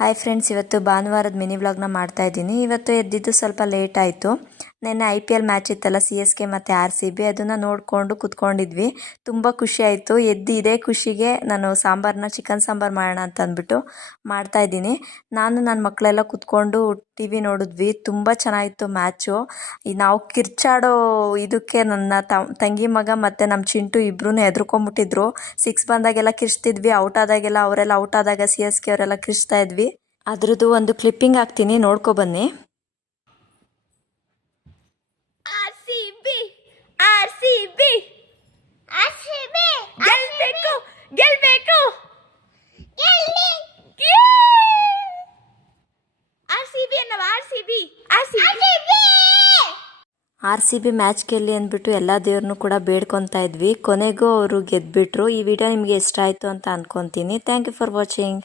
Hi friends, ಇವತ್ತು ಭಾನುವಾರದ mini ವ್ಲಾಗ್ನ ಮಾಡ್ತಾ ಇದ್ದೀನಿ. ಇವತ್ತು ಎದ್ದಿದ್ದು ಸ್ವಲ್ಪ ಲೇಟ್ ಆಯಿತು. ನೆನ್ನೆ IPL ಮ್ಯಾಚ್ ಇತ್ತಲ್ಲ, CSK ಮತ್ತು RCB, ಅದನ್ನು ನೋಡಿಕೊಂಡು ಕುತ್ಕೊಂಡಿದ್ವಿ. ತುಂಬ ಖುಷಿ ಆಯಿತು. ಎದ್ದು ಇದೇ ಖುಷಿಗೆ ನಾನು ಚಿಕನ್ ಸಾಂಬಾರು ಮಾಡೋಣ ಅಂತ ಅಂದ್ಬಿಟ್ಟು ಮಾಡ್ತಾಯಿದ್ದೀನಿ. ನಾನು ನನ್ನ ಮಕ್ಕಳೆಲ್ಲ ಕುತ್ಕೊಂಡು TV ನೋಡಿದ್ವಿ. ತುಂಬ ಚೆನ್ನಾಗಿತ್ತು ಮ್ಯಾಚು. ನಾವು ಕಿರ್ಚಾಡೋ ಇದಕ್ಕೆ ನನ್ನ ತಂಗಿ ಮಗ ಮತ್ತು ನಮ್ಮ ಚಿಂಟು ಇಬ್ಬರೂ ಹೆದರ್ಕೊಂಡ್ಬಿಟ್ಟಿದ್ರು. 6 ಬಂದಾಗೆಲ್ಲ ಕಿರ್ಚ್ತಿದ್ವಿ, ಔಟ್ ಆದಾಗೆಲ್ಲ ಅವರೆಲ್ಲ ಔಟ್ ಆದಾಗ CSK ಅವರೆಲ್ಲ ಕಿರ್ಚ್ತಾ ಇದ್ವಿ. ಅದ್ರದ್ದು ಒಂದು ಕ್ಲಿಪ್ಪಿಂಗ್ ಹಾಕ್ತೀನಿ, ನೋಡ್ಕೊಬನ್ನಿ. RCB ಮ್ಯಾಚ್ ಗೆಲ್ಲಿ ಅಂದ್ಬಿಟ್ಟು ಎಲ್ಲ ದೇವ್ರನ್ನೂ ಕೂಡ ಬೇಡ್ಕೊತಾ ಇದ್ವಿ. ಕೊನೆಗೂ ಅವರು ಗೆದ್ಬಿಟ್ರು. ಈ ವಿಡಿಯೋ ನಿಮಗೆ ಇಷ್ಟ ಆಯಿತು ಅಂತ ಅನ್ಕೊತೀನಿ. Thank you for watching.